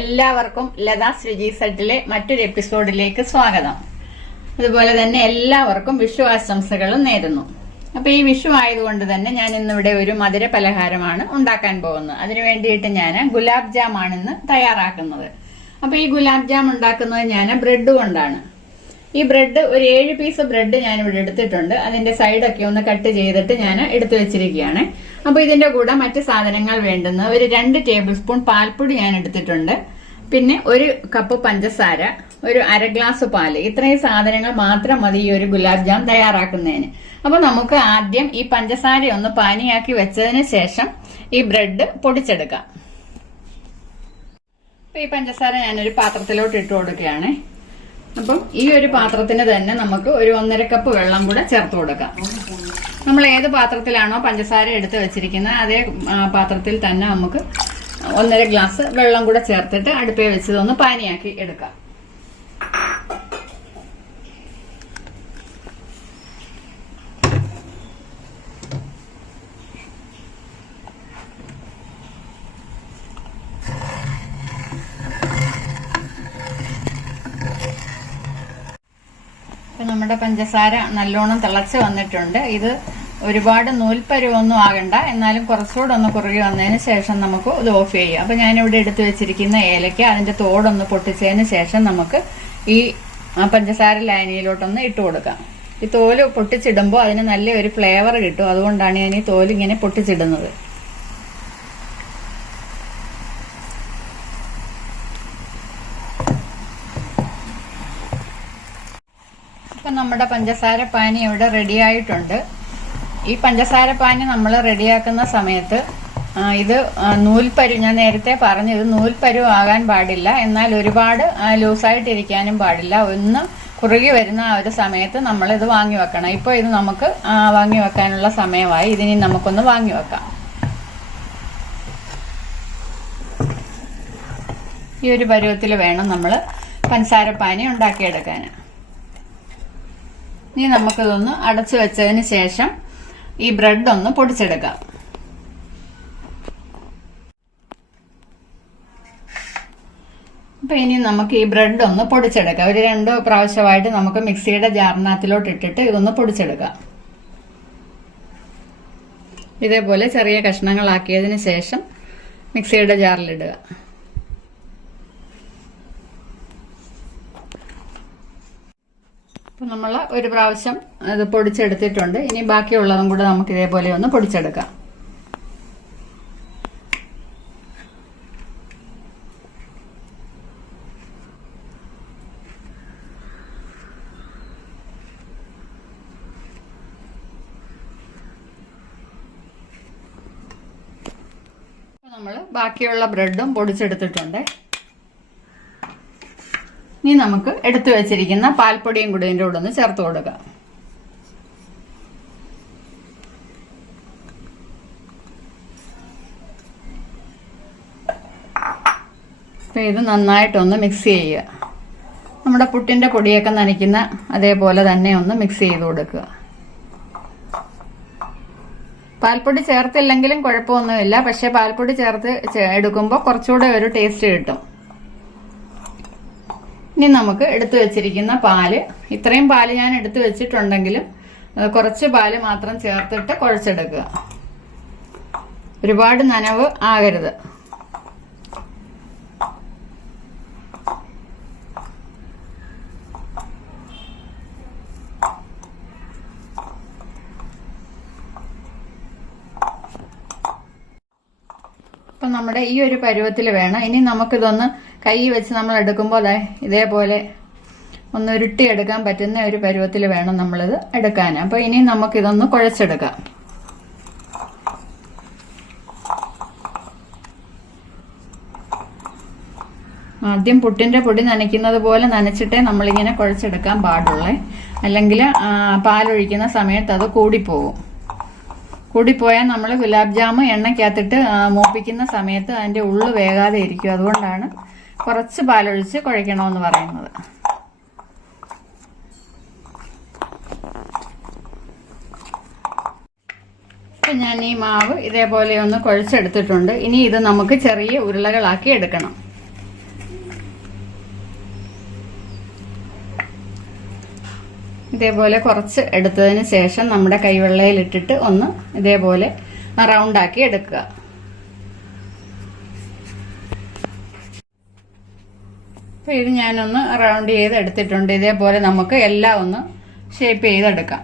എല്ലാവർക്കും ലതാസ് രുചി സെറ്റിലെ മറ്റൊരു എപ്പിസോഡിലേക്ക് സ്വാഗതം. അതുപോലെ തന്നെ എല്ലാവർക്കും വിഷു ആശംസകളും നേരുന്നു. അപ്പൊ ഈ വിഷു ആയതുകൊണ്ട് തന്നെ ഞാൻ ഇന്നിവിടെ ഒരു മധുര പലഹാരമാണ് ഉണ്ടാക്കാൻ പോകുന്നത്. അതിനു വേണ്ടിയിട്ട് ഞാൻ ഗുലാബ് ജാം ആണിന്ന് തയ്യാറാക്കുന്നത്. അപ്പൊ ഈ ഗുലാബ് ജാം ഉണ്ടാക്കുന്നത് ഞാൻ ബ്രെഡ് കൊണ്ടാണ്. ഈ ബ്രെഡ് ഒരു 7 പീസ് ബ്രെഡ് ഞാൻ ഇവിടെ എടുത്തിട്ടുണ്ട്. അതിന്റെ സൈഡൊക്കെ ഒന്ന് കട്ട് ചെയ്തിട്ട് ഞാൻ എടുത്തു വെച്ചിരിക്കുകയാണ്. അപ്പൊ ഇതിന്റെ കൂടെ മറ്റു സാധനങ്ങൾ വേണ്ടുന്ന ഒരു 2 ടേബിൾ സ്പൂൺ പാൽപ്പൊടി ഞാൻ എടുത്തിട്ടുണ്ട്. പിന്നെ 1 കപ്പ് പഞ്ചസാര, ഒരു 1/2 ഗ്ലാസ് പാല്. ഇത്രയും സാധനങ്ങൾ മാത്രം മതി ഈ ഒരു ഗുലാബ് ജാം തയ്യാറാക്കുന്നതിന്. അപ്പൊ നമുക്ക് ആദ്യം ഈ പഞ്ചസാര ഒന്ന് പാനിയാക്കി വെച്ചതിന് ശേഷം ഈ ബ്രെഡ് പൊടിച്ചെടുക്കാം. അപ്പൊ ഈ പഞ്ചസാര ഞാനൊരു പാത്രത്തിലോട്ട് ഇട്ട് കൊടുക്കുകയാണ്. അപ്പം ഈ ഒരു പാത്രത്തിന് തന്നെ നമുക്ക് ഒരു 1.5 കപ്പ് വെള്ളം കൂടെ ചേർത്ത് കൊടുക്കാം. നമ്മൾ ഏത് പാത്രത്തിലാണോ പഞ്ചസാര എടുത്ത് വെച്ചിരിക്കുന്നത് അതേ പാത്രത്തിൽ തന്നെ നമുക്ക് 1.5 ഗ്ലാസ് വെള്ളം കൂടെ ചേർത്തിട്ട് അടുപ്പേ വെച്ചതൊന്ന് പാനിയാക്കി എടുക്കാം. നമ്മുടെ പഞ്ചസാര നല്ലോണം തിളച്ച് വന്നിട്ടുണ്ട്. ഇത് ഒരുപാട് നൂൽപ്പരുവൊന്നും ആകണ്ട, എന്നാലും കുറച്ചുകൂടെ ഒന്ന് കുറുകി വന്നതിന് ശേഷം നമുക്ക് ഇത് ഓഫ് ചെയ്യാം. അപ്പൊ ഞാനിവിടെ എടുത്തു വെച്ചിരിക്കുന്ന ഏലയ്ക്ക അതിന്റെ തോടൊന്ന് പൊട്ടിച്ചതിന് ശേഷം നമുക്ക് ഈ പഞ്ചസാര ലായനിയിലോട്ടൊന്ന് ഇട്ട് കൊടുക്കാം. ഈ തോല് പൊട്ടിച്ചിടുമ്പോൾ അതിന് നല്ലൊരു ഫ്ലേവർ കിട്ടും. അതുകൊണ്ടാണ് ഞാൻ ഈ തോല് ഇങ്ങനെ പൊട്ടിച്ചിടുന്നത്. നമ്മുടെ പഞ്ചസാര പാനി ഇവിടെ റെഡി ആയിട്ടുണ്ട്. ഈ പഞ്ചസാര പാനി നമ്മൾ റെഡിയാക്കുന്ന സമയത്ത് ഇത് നൂൽപ്പരു, ഞാൻ നേരത്തെ പറഞ്ഞു ഇത് നൂൽപ്പരു ആകാൻ പാടില്ല, എന്നാൽ ഒരുപാട് ലൂസായിട്ടിരിക്കാനും പാടില്ല. ഒന്ന് കുറുകി വരുന്ന ആ ഒരു സമയത്ത് നമ്മൾ ഇത് വാങ്ങി വെക്കണം. ഇപ്പോൾ ഇത് നമുക്ക് വാങ്ങി വെക്കാനുള്ള സമയമായി. ഇതിനി നമുക്കൊന്ന് വാങ്ങി വെക്കാം. ഈ ഒരു പരുവത്തിൽ വേണം നമ്മൾ പഞ്ചസാര പാനി ഉണ്ടാക്കിയെടുക്കാൻ. ഇനി നമുക്കിതൊന്ന് അടച്ചു വെച്ചതിന് ശേഷം ഈ ബ്രെഡ് ഒന്ന് പൊടിച്ചെടുക്കാം. അപ്പൊ ഇനി നമുക്ക് ഈ ബ്രെഡ് ഒന്ന് പൊടിച്ചെടുക്കാം. ഒരു 2 പ്രാവശ്യമായിട്ട് നമുക്ക് മിക്സിയുടെ ജാറിനകത്തിലോട്ട് ഇട്ടിട്ട് ഇതൊന്ന് പൊടിച്ചെടുക്കാം. ഇതേപോലെ ചെറിയ കഷ്ണങ്ങളാക്കിയതിന് ശേഷം മിക്സിയുടെ ജാറിലിടുക. അപ്പൊ നമ്മൾ ഒരു പ്രാവശ്യം അത് പൊടിച്ചെടുത്തിട്ടുണ്ട്. ഇനി ബാക്കിയുള്ളതും കൂടെ നമുക്ക് ഇതേപോലെ ഒന്ന് പൊടിച്ചെടുക്കാം. നമ്മൾ ബാക്കിയുള്ള ബ്രെഡും പൊടിച്ചെടുത്തിട്ടുണ്ട്. ഇനി നമുക്ക് എടുത്തു വെച്ചിരിക്കുന്ന പാൽപ്പൊടിയും കൂടി ഇതിൻ്റെ കൂടെ ഒന്ന് ചേർത്ത് കൊടുക്കാം. അപ്പൊ ഇത് നന്നായിട്ടൊന്ന് മിക്സ് ചെയ്യുക. നമ്മുടെ പുട്ടിന്റെ പൊടിയൊക്കെ നനയ്ക്കുന്ന അതേപോലെ തന്നെ ഒന്ന് മിക്സ് ചെയ്ത് കൊടുക്കുക. പാൽപ്പൊടി ചേർത്തില്ലെങ്കിലും കുഴപ്പമൊന്നുമില്ല, പക്ഷെ പാൽപ്പൊടി ചേർത്ത് എടുക്കുമ്പോൾ കുറച്ചുകൂടെ ഒരു ടേസ്റ്റ് കിട്ടും. ഇനി നമുക്ക് എടുത്തു വെച്ചിരിക്കുന്ന പാല്, ഇത്രയും പാല് ഞാൻ എടുത്തു വെച്ചിട്ടുണ്ടെങ്കിലും കുറച്ച് പാല് മാത്രം ചേർത്തിട്ട് കുഴച്ചെടുക്കുക. ഒരുപാട് നനവ് ആകരുത്. അപ്പം നമ്മുടെ ഈ ഒരു പരുവത്തിൽ വേണം. ഇനി നമുക്കിതൊന്ന് കൈ വെച്ച് നമ്മൾ എടുക്കുമ്പോൾ ഇതേപോലെ ഒന്ന് ഉരുട്ടിയെടുക്കാൻ പറ്റുന്ന ഒരു പരുവത്തിൽ വേണം നമ്മളിത് എടുക്കാൻ. അപ്പോൾ ഇനി നമുക്കിതൊന്ന് കുഴച്ചെടുക്കാം. ആദ്യം പുട്ടിന്റെ പൊടി നനയ്ക്കുന്നത് പോലെ നനച്ചിട്ടേ നമ്മളിങ്ങനെ കുഴച്ചെടുക്കാൻ പാടുള്ളേ, അല്ലെങ്കിൽ പാലൊഴിക്കുന്ന സമയത്ത് അത് കൂടിപ്പോകും. കൂടിപ്പോയാൽ നമ്മൾ ഗുലാബ് ജാം എണ്ണയ്ക്കകത്തിട്ട് മൂപ്പിക്കുന്ന സമയത്ത് അതിന്റെ ഉള്ളു വേകാതെ ഇരിക്കും. അതുകൊണ്ടാണ് കുറച്ച് പാലൊഴിച്ച് കുഴയ്ക്കണമെന്ന് പറയുന്നത്. ഇപ്പം ഞാൻ ഈ മാവ് ഇതേപോലെ ഒന്ന് കുഴച്ചെടുത്തിട്ടുണ്ട്. ഇനി ഇത് നമുക്ക് ചെറിയ ഉരുളകളാക്കി എടുക്കണം. ഇതേപോലെ കുറച്ച് എടുത്തതിന് ശേഷം നമ്മുടെ കൈവെള്ളയിലിട്ടിട്ട് ഒന്ന് ഇതേപോലെ റൗണ്ടാക്കി എടുക്കുക. അപ്പോൾ ഇത് ഞാനൊന്ന് റൗണ്ട് ചെയ്ത് എടുത്തിട്ടുണ്ട്. ഇതേപോലെ നമുക്ക് എല്ലാം ഒന്ന് ഷേപ്പ് ചെയ്തെടുക്കാം.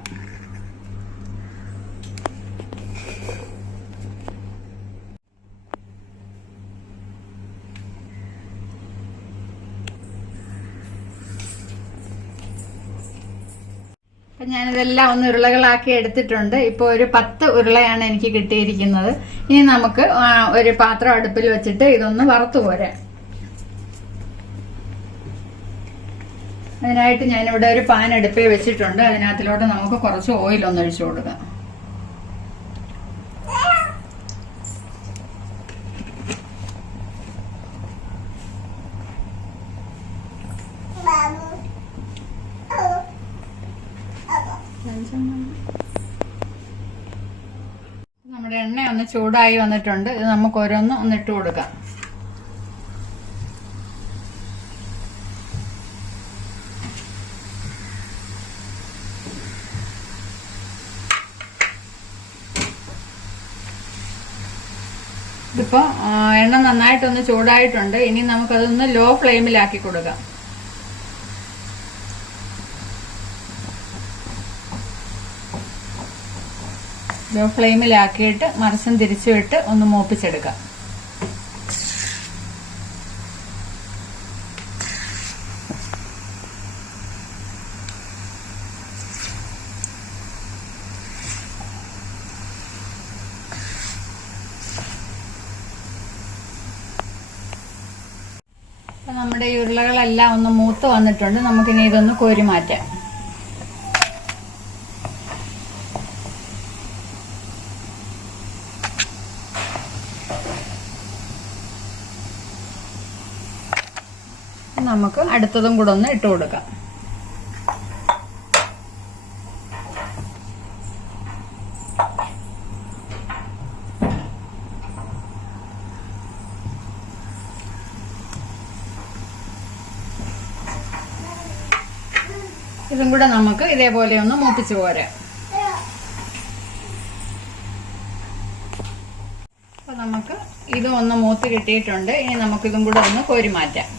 അപ്പം ഞാനിതെല്ലാം ഒന്ന് ഉരുളകളാക്കി എടുത്തിട്ടുണ്ട്. ഇപ്പോൾ ഒരു 10 ഉരുളയാണ് എനിക്ക് കിട്ടിയിരിക്കുന്നത്. ഇനി നമുക്ക് ഒരു പാത്രം അടുപ്പിൽ വെച്ചിട്ട് ഇതൊന്ന് വറുത്തു പോരാം. അതിനായിട്ട് ഞാനിവിടെ ഒരു പാൻ അടുപ്പിൽ വെച്ചിട്ടുണ്ട്. അതിനകത്തിലോട്ട് നമുക്ക് കുറച്ച് ഓയിൽ ഒന്ന് ഒഴിച്ചു കൊടുക്കാം. നമ്മുടെ എണ്ണ ഒന്ന് ചൂടായി വന്നിട്ടുണ്ട്. ഇത് നമുക്ക് ഓരോന്ന് ഒന്നിട്ട് കൊടുക്കാം. ഇതിപ്പോ എണ്ണ നന്നായിട്ടൊന്ന് ചൂടായിട്ടുണ്ട്. ഇനി നമുക്കതൊന്ന് ലോ ഫ്ലെയിമിലാക്കി കൊടുക്കാം. ലോ ഫ്ലെയിമിലാക്കിയിട്ട് മറിച്ചും തിരിച്ചുവിട്ട് ഒന്ന് മൂപ്പിച്ചെടുക്കാം. നമ്മുടെ ഈ ഉരുളകളെല്ലാം ഒന്ന് മൂത്ത് വന്നിട്ടുണ്ട്. നമുക്കിനി ഇതൊന്ന് കോരി മാറ്റാം. നമുക്ക് അടുത്തതും കൂടെ ഒന്ന് ഇട്ട് കൊടുക്കാം. ഇതും കൂടെ നമുക്ക് ഇതേപോലെ ഒന്ന് മൂപ്പിച്ചു പോരാം. അപ്പൊ നമുക്ക് ഇതും ഒന്ന് മൂത്ത് കിട്ടിയിട്ടുണ്ട്. ഇനി നമുക്കിതും കൂടെ ഒന്ന് കോരി മാറ്റാം.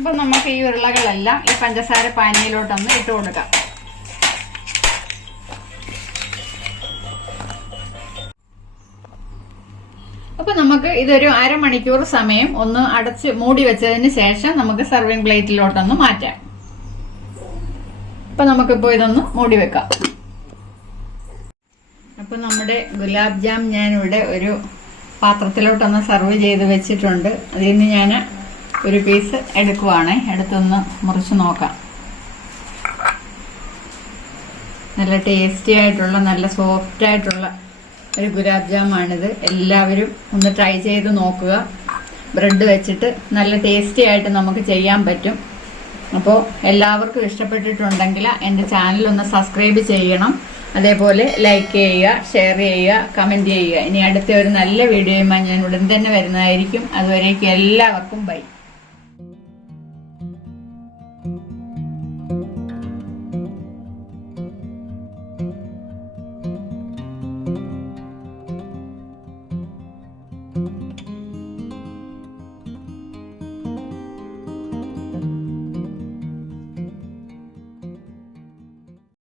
അപ്പൊ നമുക്ക് ഈ ഉരുളകളെല്ലാം ഈ പഞ്ചസാര പാനിയിലോട്ടൊന്ന് ഇട്ട് കൊടുക്കാം. അപ്പൊ നമുക്ക് ഇതൊരു അരമണിക്കൂർ സമയം ഒന്ന് അടച്ച് മൂടി വെച്ചതിന് ശേഷം നമുക്ക് സർവിംഗ് പ്ലേറ്റിലോട്ടൊന്ന് മാറ്റാം. അപ്പൊ നമുക്കിപ്പോ ഇതൊന്ന് മൂടി വെക്കാം. അപ്പൊ നമ്മുടെ ഗുലാബ് ജാം ഞാനിവിടെ ഒരു പാത്രത്തിലോട്ടൊന്ന് സർവ് ചെയ്ത് വെച്ചിട്ടുണ്ട്. അതിൽ നിന്ന് ഞാൻ ഒരു പീസ് എടുക്കുവാണ്. എടുത്തൊന്ന് മുറിച്ച് നോക്കാം. നല്ല ടേസ്റ്റി ആയിട്ടുള്ള നല്ല സോഫ്റ്റ് ആയിട്ടുള്ള ഒരു ഗുലാബ് ജാമാണിത്. എല്ലാവരും ഒന്ന് ട്രൈ ചെയ്ത് നോക്കുക. ബ്രെഡ് വെച്ചിട്ട് നല്ല ടേസ്റ്റി ആയിട്ട് നമുക്ക് ചെയ്യാൻ പറ്റും. അപ്പോൾ എല്ലാവർക്കും ഇഷ്ടപ്പെട്ടിട്ടുണ്ടെങ്കിൽ എൻ്റെ ചാനൽ ഒന്ന് സബ്സ്ക്രൈബ് ചെയ്യണം. അതേപോലെ ലൈക്ക് ചെയ്യുക, ഷെയർ ചെയ്യുക, കമൻറ്റ് ചെയ്യുക. ഇനി അടുത്ത ഒരു നല്ല വീഡിയോയുമായി ഞാൻ ഉടൻ തന്നെ വരുന്നതായിരിക്കും. അതുവരേക്കും എല്ലാവർക്കും ബൈ.